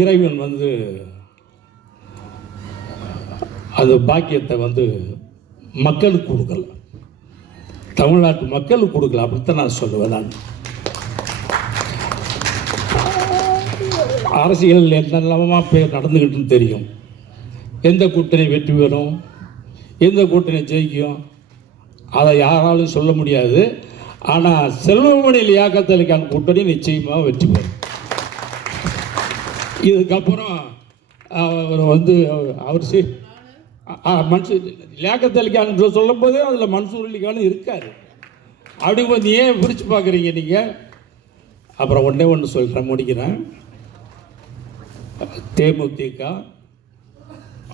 இறைவன் வந்து அந்த பாக்கியத்தை வந்து மக்களுக்கு கொடுக்கல. தமிழ்நாட்டு மக்களுக்கு கொடுக்கல. அப்படித்தான் நான் சொல்லுவேன் நான். அரசியல் என்னெல்லாமா பேர் நடந்துக்கிட்டுன்னு தெரியும். எந்த கூட்டணி வெற்றி பெறும்? எந்த கூட்டணி ஜெயிக்கும்? அதை யாராலும் சொல்ல முடியாது. ஆனால் செல்வமணி லியாக்கத்தலிக்கான கூட்டணி நிச்சயமாக வெற்றி பெறும். இதுக்கப்புறம் அவர் வந்து அவர் சி மன்சூர் லியாக்கத் அலிகான் சொல்லும் போதே அதில் மன்சூர் அலிகான் இருக்கார். அப்படி வந்து ஏன் பிரித்து பார்க்குறீங்க நீங்கள் அப்புறம் ஒன்றே ஒன்று சொல்கிறேன் முடிக்கிறேன். தேமுதிக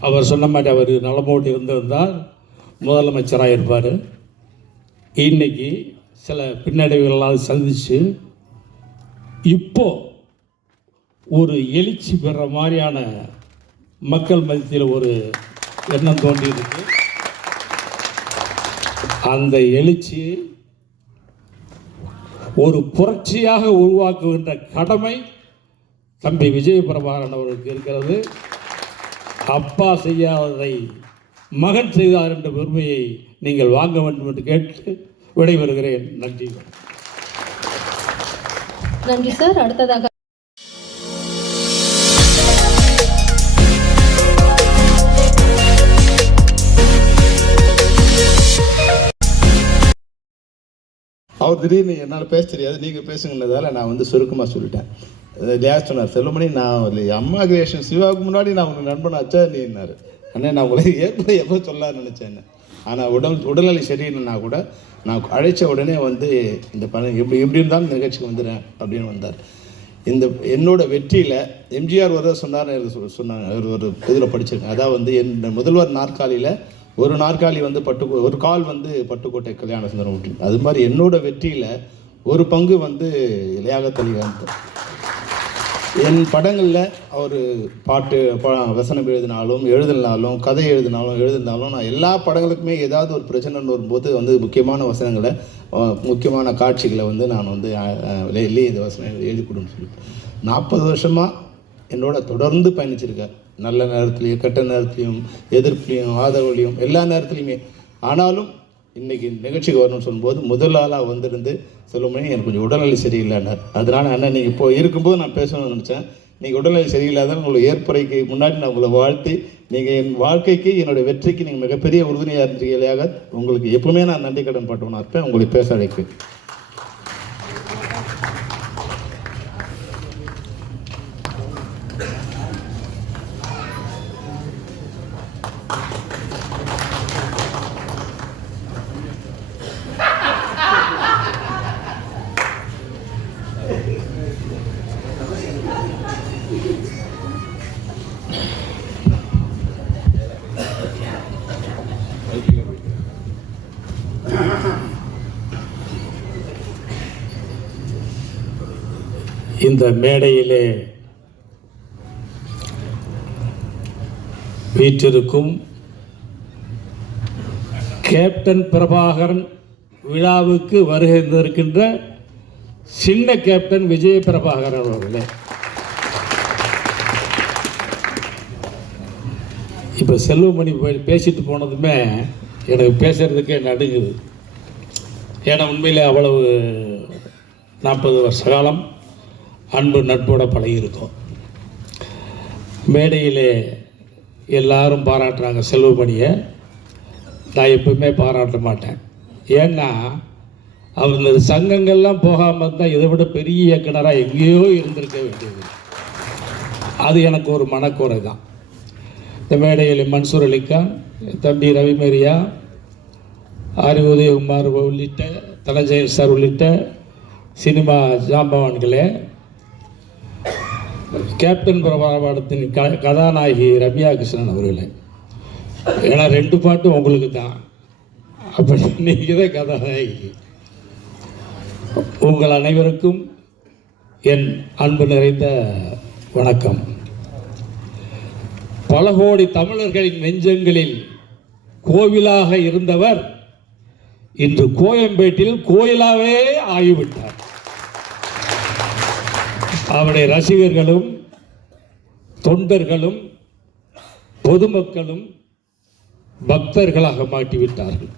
அவர் சொன்ன மாதிரி அவர் நலமோடு இருந்திருந்தால் முதலமைச்சராக இருப்பார். இன்னைக்கு சில பின்னடைவுகளெல்லாம் சந்தித்து இப்போது ஒரு எழுச்சி பெற மாதிரியான மக்கள் மத்தியில் ஒரு எண்ணம் தோன்றியிருக்கு. அந்த எழுச்சி ஒரு புரட்சியாக உருவாக்குகின்ற கடமை தம்பி விஜய பிரபாகரன் அவருக்கு இருக்கிறது. அப்பா செய்யாததை மகன் செய்தார் என்ற பெருமையை நீங்கள் வாங்க வேண்டும் என்று கேட்டு விடைபெறுகிறேன். நன்றி. நன்றி சார். அடுத்ததாக அவர் திடீர்னு என்னால் பேச தெரியாது நீங்கள் பேசுங்கன்னதால் நான் வந்து சுருக்கமாக சொல்லிட்டேன். இல்லையா சொன்னார் செல்லுமணி நான் இல்லை அம்மா கிரியேஷன் சிவாவுக்கு முன்னாடி நான் உங்களுக்கு நண்பனாச்சா நீன்னாரு அண்ணே நான் உங்களை ஏற்ப எப்போ சொல்ல நினச்சேன். ஆனால் உடல் உடல்நிலை சரியில்லைன்னா கூட நான் அழைச்ச உடனே வந்து இந்த பணம் எப்படி எப்படி இருந்தாலும் நிகழ்ச்சிக்கு வந்துடுறேன் அப்படின்னு வந்தார். இந்த என்னோட வெற்றியில் எம்ஜிஆர் ஒரு சொன்னார் சொன்னாங்க அவர் ஒரு இதில் படிச்சிருக்கேன். அதாவது வந்து என் முதல்வர் நாற்காலியில் ஒரு நாற்காலி வந்து பட்டு ஒரு கால் வந்து பட்டுக்கோட்டை கல்யாண சுந்தரம் அது மாதிரி என்னோட வெற்றியில் ஒரு பங்கு வந்து லியாகத் என் படங்களில் அவர் பாட்டு வசனம் எழுதினாலும் எழுதினாலும் கதை எழுதினாலும் எழுதினாலும் நான் எல்லா படங்களுக்குமே ஏதாவது ஒரு பிரச்சனைன்னு வரும்போது வந்து முக்கியமான வசனங்களை முக்கியமான காட்சிகளை வந்து நான் வந்து இல்லையே இந்த வசனம் எழுதி கொடுன்னு சொல்லி நாற்பது வருஷமாக என்னோட தொடர்ந்து பயணிச்சிருக்கார் நல்ல நேரத்துலையும் கெட்ட நேரத்துலையும் எதிர்ப்புலையும் ஆதரவுலையும் எல்லா நேரத்துலையுமே. ஆனாலும் இன்றைக்கி நிகழ்ச்சிக்கு வரணும்னு சொல்லும்போது முதல் ஆளாக வந்திருந்து சொல்லும்போது எனக்கு கொஞ்சம் உடல்நிலை சரியில்லைன்னார். அதனால் அண்ணன் நீங்கள் இப்போ இருக்கும்போது நான் பேசணும்னு நினச்சேன். நீங்கள் உடல்நிலை சரியில்லாதான் உங்களை ஏற்புரைக்கு முன்னாடி நான் உங்களை வாழ்த்தி நீங்கள் என் வாழ்க்கைக்கு என்னுடைய வெற்றிக்கு நீங்கள் மிகப்பெரிய உறுதுணையாக இருந்தீர்களாக உங்களுக்கு எப்பவுமே நான் நன்றி கடன் பட்டவனாக இருப்பேன். உங்களை பேச அழைக்கிறேன் இந்த மேடையிலே வீற்றிருக்கும் கேப்டன் பிரபாகரன் விழாவுக்கு வருகை தந்திருக்கின்ற சின்ன கேப்டன் விஜய பிரபாகரன் அவர்களே. இப்போ செல்வமணி பேசிட்டு போனதுமே எனக்கு பேசுறதுக்கே நடுங்குது. ஏன்னா உண்மையில் அவ்வளவு நாற்பது வருஷ காலம் அன்பு நட்போட பழகியிருக்கோம். மேடையிலே எல்லாரும் பாராட்டுறாங்க செல்வமணியை. நான் எப்பவுமே பாராட்ட மாட்டேன். ஏன்னா அவர் இந்த சங்கங்கள்லாம் போகாமல் இருந்தால் இதை விட பெரிய இயக்குனராக எங்கேயோ இருந்திருக்க வேண்டியது. அது எனக்கு ஒரு மனக்குறை தான் இந்த மேடையில் மன்சூர் அலிகான் தம்பி ரவிமேரியா ஆரி உதயகுமார் உள்ளிட்ட தனஞ்சயன் சார் உள்ளிட்ட சினிமா ஜாம்பவான்களே. கேப்டன் பிரபாகரத்தின் க கதாநாயகி ரம்யா கிருஷ்ணன் அவர்களே. ஏன்னா ரெண்டு பாட்டும் உங்களுக்கு தான். அப்படி நீங்கள் தான் கதாநாயகி. உங்கள் அனைவருக்கும் என் அன்பு நிறைந்த வணக்கம். பல கோடி தமிழர்களின் நெஞ்சங்களில் கோவிலாக இருந்தவர் இன்று கோயம்பேட்டில் கோயிலாகவே ஆகிவிட்டார். அவருடைய ரசிகர்களும் தொண்டர்களும் பொதுமக்களும் பக்தர்களாக மாட்டிவிட்டார்கள்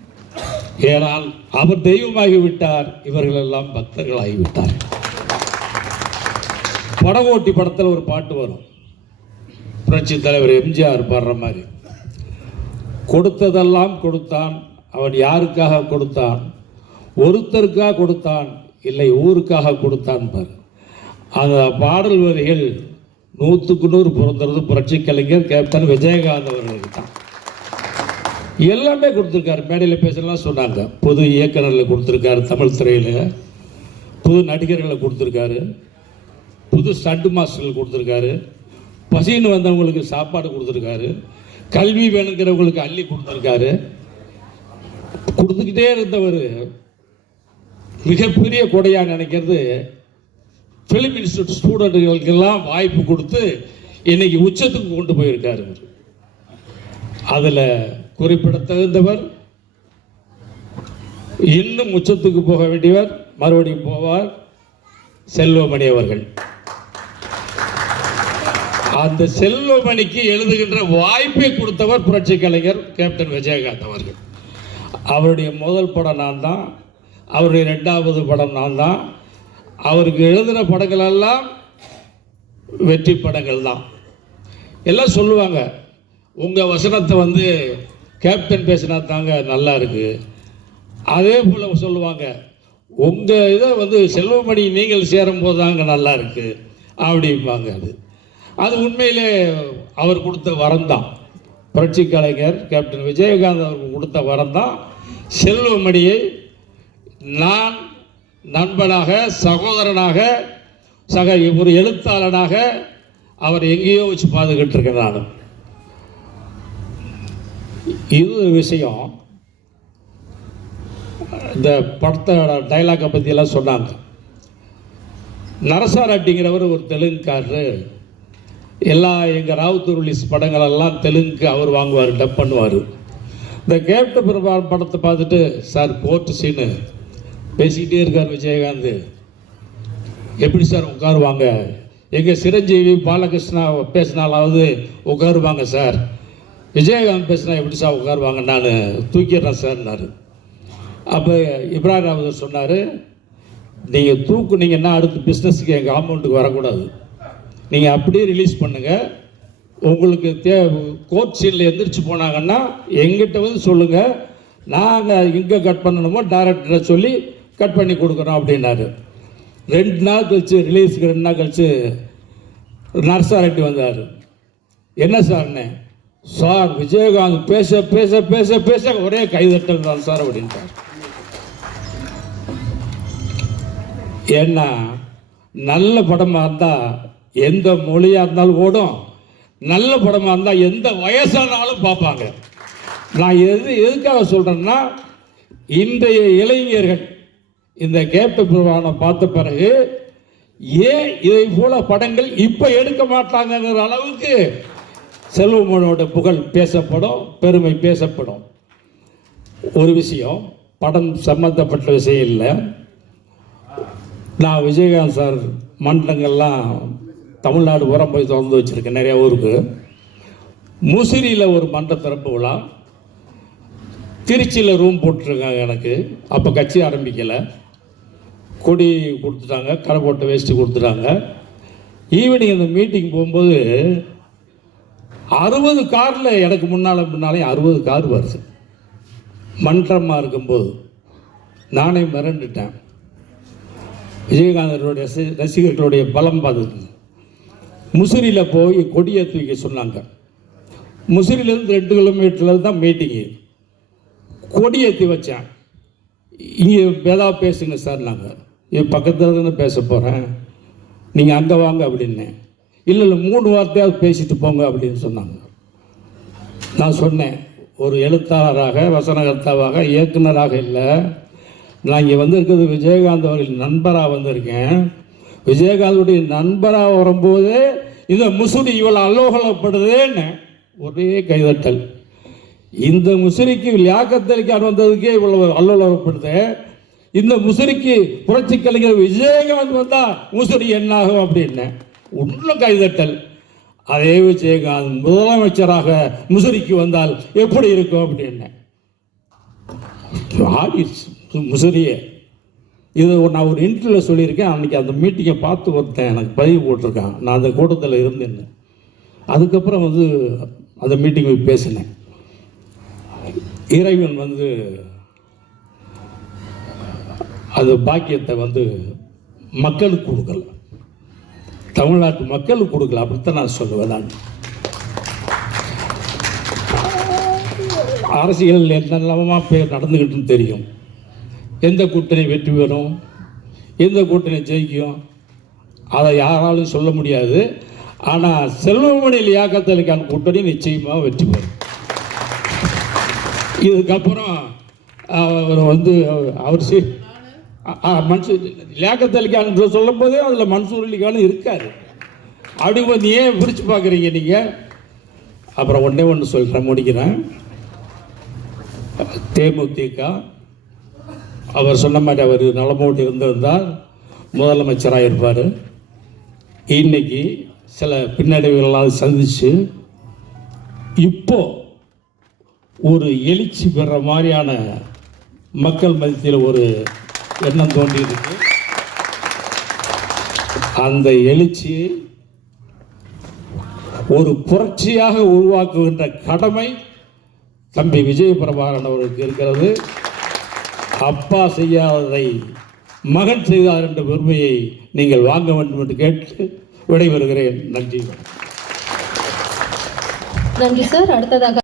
ஏனால் அவர் தெய்வமாகிவிட்டார் இவர்கள் எல்லாம் பக்தர்களாகிவிட்டார் படகோட்டி படத்தில் ஒரு பாட்டு வரும். புரட்சி தலைவர் எம்ஜிஆர் பாடுற மாதிரி. கொடுத்ததெல்லாம் கொடுத்தான் அவன் யாருக்காக கொடுத்தான்? ஒருத்தருக்காக கொடுத்தான் இல்லை ஊருக்காக கொடுத்தான் பார். அந்த பாடல் வரிகள் நூற்றுக்கு நூறு பிறந்தது புரட்சி கலைஞர் கேப்டன் விஜயகாந்த் அவர்களுக்கு தான். எல்லாமே கொடுத்துருக்காரு. மேடையில் பேசலாம் சொன்னாங்க. புது இயக்குநர்களை கொடுத்துருக்காரு தமிழ் துறையில் புது நடிகர்களை கொடுத்துருக்காரு. புது ஸ்டண்ட் மாஸ்டர்கள் கொடுத்துருக்காரு. பசின்னு வந்தவங்களுக்கு சாப்பாடு கொடுத்துருக்காரு. கல்வி வேணுங்கிறவங்களுக்கு அள்ளி கொடுத்துருக்காரு. கொடுத்துக்கிட்டே இருந்தவர் மிகப்பெரிய கொடையாக நினைக்கிறது ஃபிலிம் இன்ஸ்டியூட் ஸ்டூடெண்ட்டுகளுக்கெல்லாம் வாய்ப்பு கொடுத்து இன்னைக்கு உச்சத்துக்கு கொண்டு போயிருக்காரு அதில் குறிப்பிடத்தகுந்தவர் இன்னும் உச்சத்துக்கு போக வேண்டியவர் மறுபடியும் போவார் செல்வமணி அவர்கள். அந்த செல்வமணிக்கு எழுதுகின்ற வாய்ப்பை கொடுத்தவர் புரட்சி கலைஞர் கேப்டன் விஜயகாந்த் அவர்கள். அவருடைய முதல் படம் நான் தான் அவருடைய ரெண்டாவது படம் நான் தான் அவருக்கு எழுதின படங்கள் எல்லாம் வெற்றி படங்கள் தான் எல்லாம் சொல்லுவாங்க உங்கள் வசனத்தை வந்து கேப்டன் பேசினா தாங்க நல்லா இருக்கு. அதே போல் சொல்லுவாங்க உங்கள் இதை வந்து செல்வமணி நீங்கள் சேரும்போது தாங்க நல்லா இருக்குது அப்படிம்பாங்க அது. அது உண்மையிலே அவர் கொடுத்த வரம் தான் புரட்சி கலைஞர் கேப்டன் விஜயகாந்த் அவருக்கு கொடுத்த வரம் தான் செல்வமணியை நான் நண்பனாக சகோதரனாக சக ஒரு எழுத்தாளனாக அவர் எங்கேயோ வச்சு பார்த்துக்கிட்டு இருக்கேன் நான் இது ஒரு விஷயம். இந்த படத்தோட டைலாக்கை பற்றியெல்லாம் சொன்னாங்க. நரசாரெட்டிங்கிறவர் ஒரு தெலுங்குக்காரர். எல்லா எங்கள் ராவுத்தூர் ரிலீஸ் படங்களெல்லாம் தெலுங்குக்கு அவர் வாங்குவார் டப் பண்ணுவார். இந்த கேப்டன் பிரபா படத்தை பார்த்துட்டு சார் கோர்ட்டு சீனு பேசிக்கிட்டே இருக்கார் விஜயகாந்த். எப்படி சார் உட்காருவாங்க? எங்கள் சிரஞ்சீவி பாலகிருஷ்ணா பேசினாலாவது உட்காருவாங்க சார். விஜயகாந்த் பேசினா எப்படி சார் உட்காருவாங்க? நான் தூக்கிடுறேன் சார்னாரு அப்போ இப்ராஹிம் ராவதர் சொன்னார் நீங்கள் தூக்குனீங்கன்னா அடுத்து பிஸ்னஸுக்கு எங்கள் காம்பவுண்டுக்கு வரக்கூடாது. நீங்கள் அப்படியே ரிலீஸ் பண்ணுங்கள் உங்களுக்கு தே கோர்ட் சீனில் எந்திரிச்சு போனாங்கன்னா எங்கிட்ட வந்து சொல்லுங்கள் நாங்கள் எங்கே கட் பண்ணணுமோ டேரக்டரை சொல்லி கட் பண்ணி கொடுக்குறோம் அப்படின்னாரு. ரெண்டு நாள் கழிச்சு ரிலீஸுக்கு ரெண்டு நாள் கழிச்சு நர்சாரெட்டி வந்தார். என்ன சார்னே சார் விஜயகாந்த் பேச பேச பேச பேச ஒரே கைதட்டல் தான் சார் அப்படின்ட்டார். ஏன்னா நல்ல படமாக இருந்தால் எந்த மொழியாக இருந்தாலும் ஓடும். நல்ல படமாக இருந்தால் எந்த வயசானாலும் பார்ப்பாங்க. நான் எது எதுக்காக சொல்கிறேன்னா இன்றைய இளைஞர்கள் இந்த கேப்டன் பிரபானம் பார்த்த பிறகு ஏன் இதை போல படங்கள் இப்போ எடுக்க மாட்டாங்கிற அளவுக்கு செல்வமோனோட புகழ் பேசப்படும் பெருமை பேசப்படும். ஒரு விஷயம் படம் சம்பந்தப்பட்ட விஷயம் இல்லை. நான் விஜயகாந்த் சார் மண்டலங்கள்லாம் தமிழ்நாடு உரம் போய் திறந்து வச்சுருக்கேன் நிறைய ஊருக்கு. முசிறியில் ஒரு மன்ற திறப்பு விழா. திருச்சியில் ரூம் போட்டிருக்காங்க எனக்கு. அப்போ கட்சி ஆரம்பிக்கலை. கொடி கொடுத்துட்டாங்க கடை போட்ட வேஸ்ட்டு கொடுத்துட்டாங்க. ஈவினிங் அந்த மீட்டிங் போகும்போது அறுபது காரில் எனக்கு முன்னால் முன்னாலே அறுபது கார் வருது. மன்றமாக இருக்கும்போது நானே மிரண்டுட்டேன். விஜயகாந்தருடைய ரசி- ரசிகர்களுடைய பலம் பார்த்துருந்தேன் முசிறியில் போய் கொடியை தூக்கி சொன்னாங்க. முசிறிலேருந்து ரெண்டு கிலோமீட்டரில் தான் மீட்டிங்கு கொடியேற்றி வச்சேன். இங்கே ஏதாவது பேசுங்க சார் நாங்கள் என் பக்கத்தில் தானே பேச போகிறேன் நீங்கள் அங்கே வாங்க அப்படின்னேன் இல்லை இல்லை மூணு வார்த்தையாவது பேசிட்டு போங்க அப்படின்னு சொன்னாங்க. நான் சொன்னேன் ஒரு எழுத்தாளராக வசனகர்த்தாவாக இயக்குனராக இல்லை. நான் இங்கே வந்திருக்கிறது விஜயகாந்த் அவர்களின் நண்பராக வந்திருக்கேன். விஜயகாந்தனுடைய நண்பராக வரும்போது இந்த முசுடி இவ்வளோ அல்லோகலப்படுதேன்னு ஒரே கைதட்டல். இந்த முசிறிக்கு லியாக்கத்தலிக்கான் வந்ததுக்கே இவ்வளவு அல்லோலப்படுது இந்த முசிறிக்கு புரட்சி கலைஞர் விஜயகாந்த் வந்தால் முசிறி என்னாகும் அப்படின்னு உள்ள கைதட்டல். அதே விஜயகாந்த் முதலமைச்சராக முசிறிக்கு வந்தால் எப்படி இருக்கும் அப்படின்னு. ஆடிடுச்சு முசிறியே இது நான் ஒரு இன்டர்வியூவில் சொல்லியிருக்கேன். அன்றைக்கி அந்த மீட்டிங்கை பார்த்து ஒருத்தன் எனக்கு பதிவு போட்டிருக்கான். நான் அந்த கூட்டத்தில் இருந்தேன். அதுக்கப்புறம் வந்து அந்த மீட்டிங் போய் பேசினேன். இறைவன் வந்து அது பாக்கியத்தை வந்து மக்களுக்கு கொடுக்கல. தமிழ்நாட்டு மக்களுக்கு கொடுக்கல. அப்படித்தான் நான் சொல்லுவேன் நான். அரசியல் என்னெல்லாமா பேர் நடந்துக்கிட்டுன்னு தெரியும். எந்த கூட்டணி வெற்றி பெறும்? எந்த கூட்டணி ஜெயிக்கும்? அதை யாராலும் சொல்ல முடியாது. ஆனால் செல்வமணி லியாக்கத்தலுக்கான கூட்டணி நிச்சயமாக வெற்றி பெறும். இதுக்கப்புறம் அவர் வந்து அவர் சி மன்சூர் லியாக்கத்தலுக்கான சொல்லும் போதே அதில் மன்சூர் அலிகானும் இருக்காரு. அப்படி வந்து ஏன் பிரித்து பார்க்குறீங்க நீங்கள் அப்புறம் ஒன்றே ஒன்று சொல்கிறேன் முடிக்கிறேன். தேமுதிக அவர் சொன்ன மாதிரி அவர் நலமோடு இருந்திருந்தால் முதலமைச்சராக இருப்பார். இன்னைக்கு சில பின்னடைவுகளால் சந்தித்து இப்போ ஒரு எழுச்சி பெற மாதிரியான மக்கள் மத்தியில் ஒரு எண்ணம் தோன்றியிருக்கு. அந்த எழுச்சி ஒரு புரட்சியாக உருவாக்குகின்ற கடமை தம்பி விஜய பிரபாகரன் அவருக்கு இருக்கிறது. அப்பா செய்யாததை மகன் செய்தார் என்ற பெருமையை நீங்கள் வாங்க வேண்டும் என்று கேட்டு விடைபெறுகிறேன். நன்றி. நன்றி சார். அடுத்ததாக